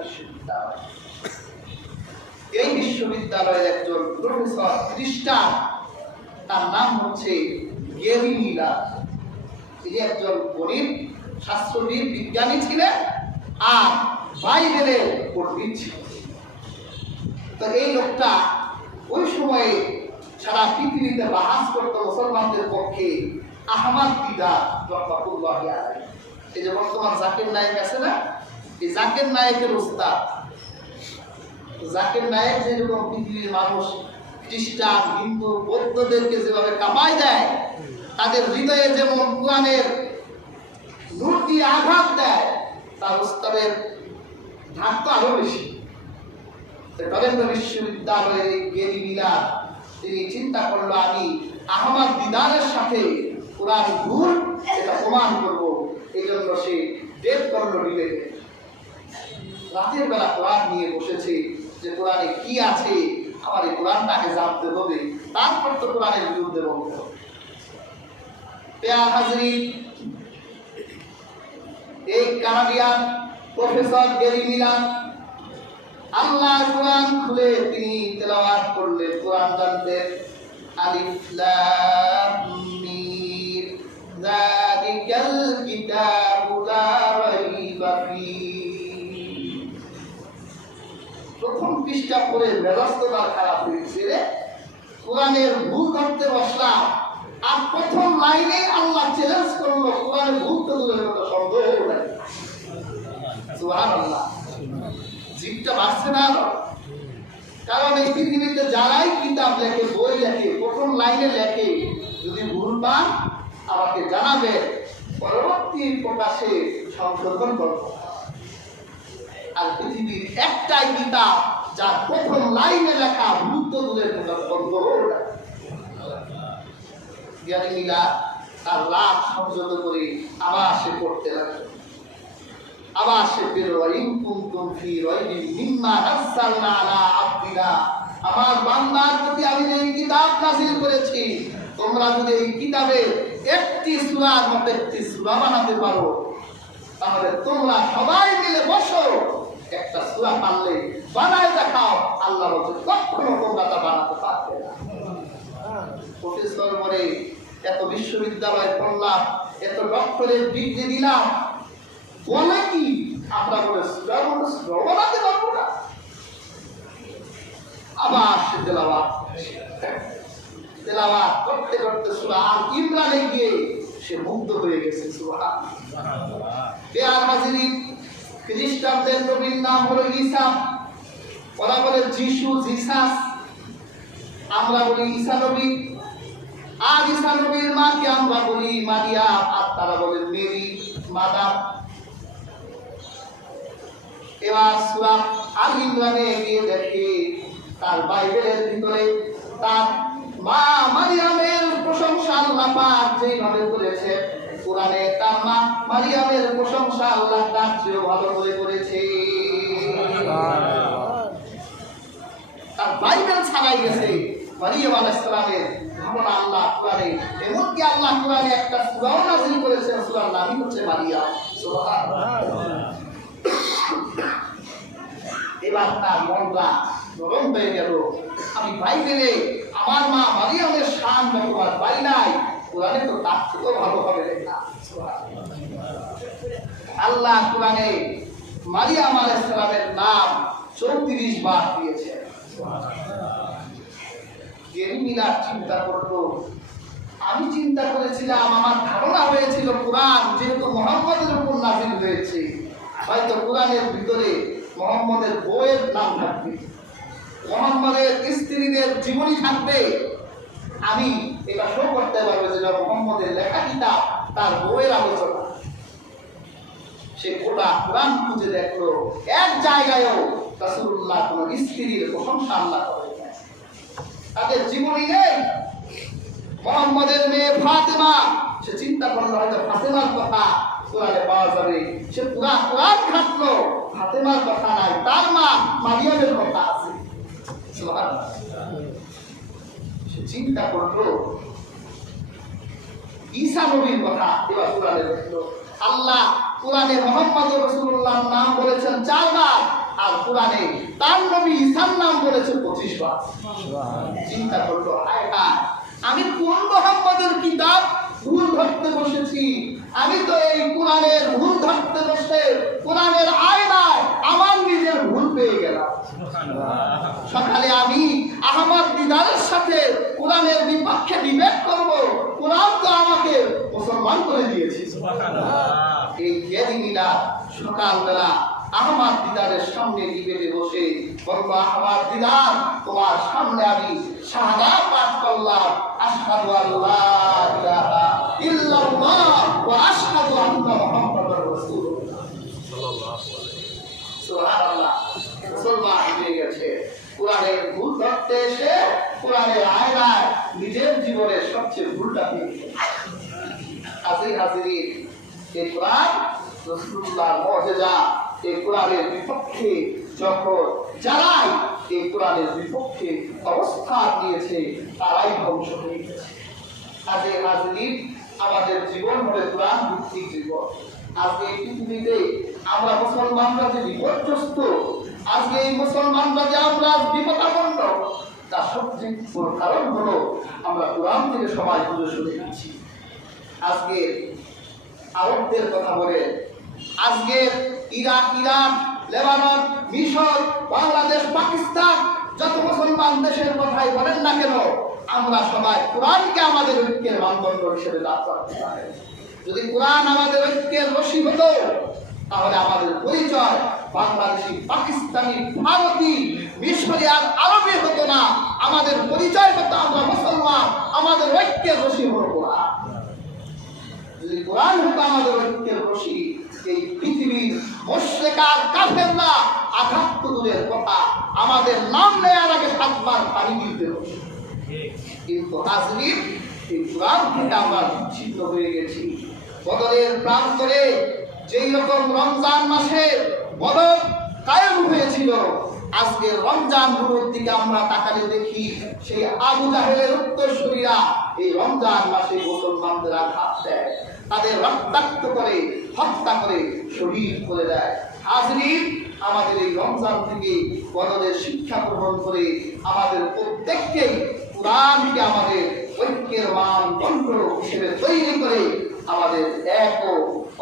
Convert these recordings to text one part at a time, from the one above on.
বিশ্ববিদ্যালয়। এই বিশ্ববিদ্যালয়ের একজন প্রফেসর খ্রিস্টান, তার নাম হচ্ছে গেরি মিলার। তিনি একজন গণিত শাস্ত্রবিদ, বিজ্ঞানী ছিলেন আর বাইবেলের পণ্ডিত ছিলেন। তো এই লোকটা ওই সময়ে সারা পৃথিবীতে বাহাস করত মুসলমানদের পক্ষে। আহমদ দিদার রহমাতুল্লাহ আলাইহি, এই যে বর্তমান জাকির নায়েক আছে না, এই জাকির নায়েকের উস্তাদ। জাকির নায়েক যেরকম পৃথিবীর মানুষ খ্রিস্টান, হিন্দু, বৌদ্ধদেরকে যেভাবে কাঁপায় দেয়, তাদের হৃদয়ে যেমন কোরআনের নূর দিয়ে আঘাত দেয়, তার উস্তাদের ধার তো আরো বেশি। টরন্টো বিশ্ববিদ্যালয়ের গেরি মিলার তিনি চিন্তা করলো, আমি আহমদ দিদারের সাথে কোরআন ভুল এটা প্রমাণ করবো। এই জন্য সে ডেট করলো ডিবেটে। রাতের বেলা কোরআন নিয়ে বসেছে যে কোরআনে কি আছে, আমার এই কোরআনটাকে জানতে হবে, তারপর তো কোরআনের বিরুদ্ধে বলতে হবে। প্যার হাজরিন, এই কানাডিয়ান প্রফেসর গেরি মিলার আল্লাহ কোরআন খুলে তিনি তেলাওয়াত করলেন, কোরআন জানতেন। আলিফ লাম মিম যালিকাল কিতাবু লা রাইবা ফীহি। প্রথম পৃষ্ঠা পড়ে ব্যবস্থা খারাপ হয়েছে রে, কোরআনের ভুল ধরতে বসলাম, আর প্রথম লাইনে আল্লাহ চ্যালেঞ্জ করলো, কোরআনের ভুল তো দূরের কথা, সন্দেহ নাই। সুবহানাল্লাহ, জিভটা বাড়ছে না। কারণ এই পৃথিবীতে যারাই কিতাব লেখে, বই লেখে, প্রথম লাইনে লেখে, যদি ভুল পান আমাকে জানাবে, পরবর্তী প্রকাশে সংশোধন করব। আর পৃথিবীর একটাই কিতাব যার প্রথম লাইনে লেখা ভুল তো দূরের কথা, সন্দেহ নাই। গেরি মিলার তার লাভ সংযত করে আবার সে পড়তে লাগলো। আবার সে পেলো, ইন কুনতুম ফি রাইবিন মিম্মা নাযালনা আলা আবদিনা, আমার বান্দার প্রতি আমি যে কিতাব নাযিল করেছি, তোমরা যদি এই কিতাবে একটি সূরার মতো একটি সূরা বানাতে পারো, তাহলে তোমরা সবাই মিলে বসো, একটা সূরা পারলে বানায় দেখাও। আল্লাহ বলছে কখনো তোমরা তা বানাতে পারবে না। প্রফেসর বলে, এত বিশ্ববিদ্যালয় পড়লাম, এত ডক্টরেট ডিগ্রি দিলাম, বলে কি আমরা বলে সূরা বানাতে পারবো না? আবার সে তেলাওয়াত করতে করতে সূরা আল ইমরানে গিয়ে সে মুগ্ধ হয়ে গেছে। সুবহানাল্লাহ। প্রিয় হাজিরিন, খ্রিস্টানদের নবীর নাম হলো ঈসা। ওরা বলে যিশু, জিসাস, আমরা বলি ঈসা নবী। আর ঈসা নবীর মাকে আমরা বলি মারিয়াম, আর তারা বলে মেরি, মাদার। এবার সূরা আল ইমরানে গিয়ে দেখে তার বাইবেলের ভিতরে তার মা মারিয়ামের প্রশংসা আল্লাহ পাক যেভাবে করেছে, কোরআনে তার মা মারিয়ামের প্রশংসা আল্লাহ তার চেয়েও ভালো করে করেছে। তার বাইবেল ছাড়াই গেছে মারিয়াম আলাইহিস সালামের ঘটনা আল্লাহ কোরআনে। এমনকি আল্লাহ কোরআনে একটা সূরাও নাযিল করেছেন, সূরার নামই হচ্ছে মারিয়াম। সুবহানাল্লাহ। এবার তার মনটা নরম হয়ে গেল। আমি বাইবেলে আমার মা মারিয়ামের শান যখন পাই নাই, কোরআনে তো তার থেকেও ভালো হবে লেখা। আল্লাহ কোরআনে মারিয়াম আলাইহিস সালামের নাম 34 বার দিয়েছে। গেরি মিলার চিন্তা করলো, আমি চিন্তা করেছিলাম, আমার ধারণা হয়েছিল কোরআন যেহেতু মুহাম্মদের উপর নাযিল হয়েছে, হয়তো কোরআনের ভিতরে মুহাম্মদের বউয়ের নাম থাকবে, মুহাম্মদের স্ত্রীদের জীবনী থাকবে। আমি এটা শো করতে পারবো যে মুহাম্মদের লেখা কিতাব, তার বউয়ের আলোচনা। সে গোটা কোরআন খুঁজে দেখলো, এক জায়গায়ও রাসূলুল্লাহ কোন স্ত্রীর প্রশংসা আল্লাহ করে নাই, তাদের জীবনী নেই। মুহাম্মদের মেয়ে ফাতেমা, সে চিন্তা করলো হয়তো ফাতেমার কথা কোরআনে পাওয়া যাবে। সে পুরা কোরআন ঘাটলো, ফাতেমার কথা নাই, তার মা মারিয়ামের কথা আছে। সুবহানাল্লাহ। সে চিন্তা করলো ঈসা নবীর কথা, এবার কোরআনে দেখলো আল্লাহ কোরআনে মুহাম্মদ রাসূলুল্লাহর নাম বলেছেন 4 বার, আর কোরআনে তার নবী ঈসার নাম বলেছে 25 বার। চিন্তা করলো, হায় হায়, আমি কোন মুহাম্মদের কিতাব ভুল ধরতে বসেছি? আমি তো এই কোরআনের ভুল ধরতে বসে কোরআনের আয়নায় আমার নিজের ভুল পেয়ে গেলাম। সকালে আমি আহমদ দিদারের সাথে কোরআনের বিপক্ষে ডিবেট করব, কোরআন তো আমাকে মুসলমান করে দিয়েছে। এই জ্ঞানীরা সকালবেলা আহমদ দিদারের সামনে ডিবেটে বসে বলল, আহমদ দিদার, তোমার সামনে আমি শাহাদাত পাঠ করলাম, আশহাদু আল্লা ইলাহা ইল্লাল্লাহ ওয়া আশহাদু আন্না মুহাম্মাদুর রাসূলুল্লাহ। সুবহানাল্লাহ, মুসলমান হয়ে গেছে। কোরআনের ভুল ধরতে এসে কোরআনের আয়নায় নিজের জীবনের সবচেয়ে ভুলটা পেয়ে গেছে। হাজির এই কোরআন রাসূলুল্লাহর মুজিজা। এই কোরআনের বিপক্ষে যখন যারাই এই কোরআনের বিপক্ষে অবস্থান নিয়েছে তারাই ধ্বংস হয়ে গেছে। হাজির আমাদের জীবন হলে কোরআন ভিত্তিক জীবন। আজকে এই পৃথিবীতে আমরা মুসলমানরা যে বিপর্যস্ত, আজকে এই মুসলমানরা যে আমরা বিপদাপন্ন, তার সবচেয়ে বড় কারণ হলো আমরা কোরআন থেকে সবাই দূরে সরে গেছি। আজকে আরবদের কথা বলে, আজকে ইরাক, ইরান, লেবানন, মিশর, বাংলাদেশ, পাকিস্তান, যত মুসলমান দেশের কথাই বলেন না কেন, আমরা সবাই কোরআনকে আমাদের ঐক্যের মানদণ্ড হিসেবে দাঁড় করাতে পারি। যদি কোরআন আমাদের ঐক্যের রশি হতো, তাহলে আমাদের পরিচয় বাংলাদেশি, পাকিস্তানি, ভারতী, মিশরি আর আরবি হতো না। আমাদের পরিচয় হতো আমরা মুসলমান, আমাদের ঐক্যের রশি হলো কোরআন। যদি কোরআন হতো আমাদের ঐক্যের রশি, এই পৃথিবীর মুশরিকার কাফেররা আঘাত দূরের কথা, আমাদের নাম নেওয়ার আগে 7 বার পানি দিতে হতো। কিন্তু হাজরিন, এই কোরআন থেকে আমরা বিচ্ছিন্ন হয়ে গেছি। বদরের প্রান্তরে যেই রকম রমজান মাসে বদর কায়েম হয়েছিল, আজকে রমজান গুলোর দিকে আমরা তাকালে দেখি সেই আবু জাহেলের উত্তরসূরিরা এই রমজান মাসে মুসলমানদের আঘাত দেয়, তাদের রক্তাক্ত করে, হত্যা করে, শহীদ করে দেয়। হাজরিন, আমাদের এই রমজান থেকে বদরের শিক্ষা গ্রহণ করে আমাদের প্রত্যেককেই কোরআনকে আমাদের ঐক্যের মানদণ্ড হিসেবে তৈরি করে আমাদের এক ও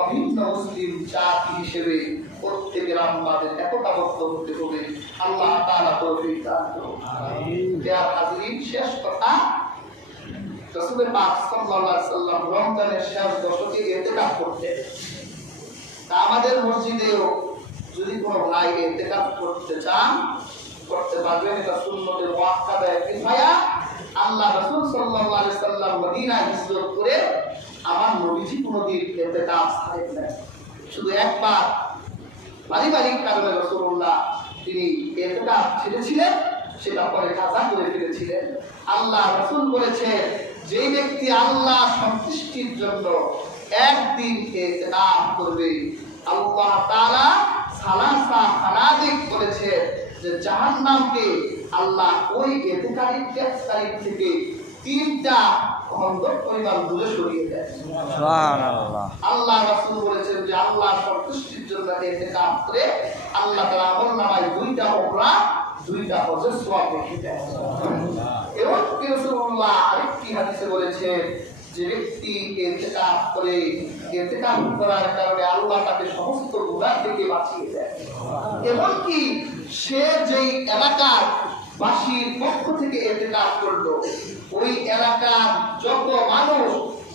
অভিন্ন মুসলিম জাতি হিসেবে প্রত্যেকের আমাদের একতাবদ্ধ হতে হবে। আল্লাহ তাআলা তৌফিক দান করুন। হাজরিন, শেষ কথা, রাসূল পাক সাল্লাল্লাহু আলাইহি ওয়াসাল্লাম রমজানের শেষ দশকে ইতিকাফ করতেন। তা আমাদের মসজিদেও যদি কোনো ভাই ইতিকাফ করতে চান, করতে পারবেন। এটা সুন্নতের মুআক্কাদা কিফায়া। আল্লাহ রাসূল সাল্লাল্লাহু আলাইহি ওয়াসাল্লাম মদিনায় হিজরত করে আমার নবীজি কোনদিন ইতিকাফ ছাড়েন না। শুধু একবার পারিবারিক কারণে রাসূলুল্লাহ তিনি ইতিকাফ ছেড়েছিলেন, সেটা পরে কাজা করে ফিরেছিলেন। আল্লাহ রাসূল বলেছেন, যে ব্যক্তি আল্লাহ সন্তুষ্টির জন্য একদিন ইতিকাফ করবে, আল্লাহ তাআলা সালাসা খানাদিক বলেছে যে জাহান্নামকে আল্লাহ ওই ইতিকাফকারী থেকে 3টা খন্দক পরিমাণ দূরে সরিয়ে দেয়। সুবহানাল্লাহ। আল্লাহ রাসূল বলেছেন যে আল্লাহ সন্তুষ্টির জন্য ইতিকাফ করে আল্লাহ তাআলা আমলনামায় 2টা উমরা, 2টা হজের সওয়াব লিখে দেয়। এবং রাসূলুল্লাহ আরেকটি হাদিসে বলেছেন, যে ব্যক্তি ইতিকাফ করে, ইতিকাফ করার কারণে আল্লাহ তাকে সমস্ত গুনাহ থেকে বাঁচিয়ে দেয়। এবং কি সে যেই এলাকার বাসীর পক্ষ থেকে ইতিকাফ করলো, ওই এলাকার যত মানুষ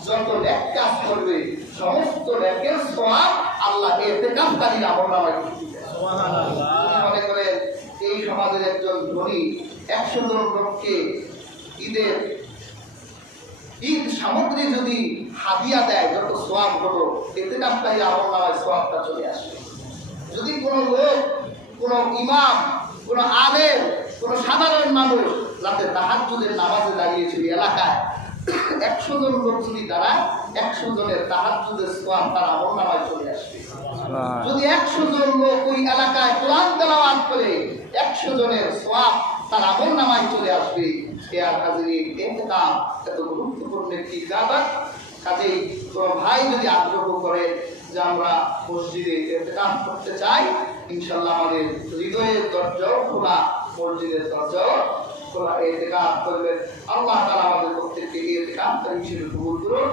যত নেক কাজ করবে, সমস্ত নেকের সওয়াব আল্লাহ ইতিকাফকারীর আমলনামায় লিখে দেয়। সুবহানাল্লাহ। মনে করেন এই সমাজের একজন ধনী 100 জন লোককে ঈদ সামগ্রী যদি হাদিয়া দেয়, যত সওয়াব হলো ইতিকাফকারী আমলনামায় সওয়াবটা চলে আসবে। যদি কোনো লোক, কোনো ইমাম, কোনো আলেম, কোনো সাধারণ মানুষ রাতে তাহাজ্জুদের নামাজে দাঁড়িয়েছিল এলাকায়, 100 জন লোক যদি দাঁড়ায়, 100 জনের তাহাজ্জুদের সওয়াব তার আমলনামায় চলে আসবে। যদি 100 জন লোক ওই এলাকায় কোরআন তেলাওয়াত করে, 100 জনের সওয়াব তার আমলনামায় চলে আসবে। হাজরিন, ইতিকাফ এত গুরুত্বপূর্ণ একটি ইবাদত। কাজেই কোনো ভাই যদি আগ্রহ করে যে আমরা মসজিদে ইতিকাফ করতে চাই, ইনশাআল্লাহ আমাদের হৃদয়ের দরজাও খোলা, মসজিদের দরজাও খোলা, ইতিকাফ করবেন। আল্লাহ তাআলা আমাদের প্রত্যেককে ইতিকাফ হিসেবে কবুল করুন।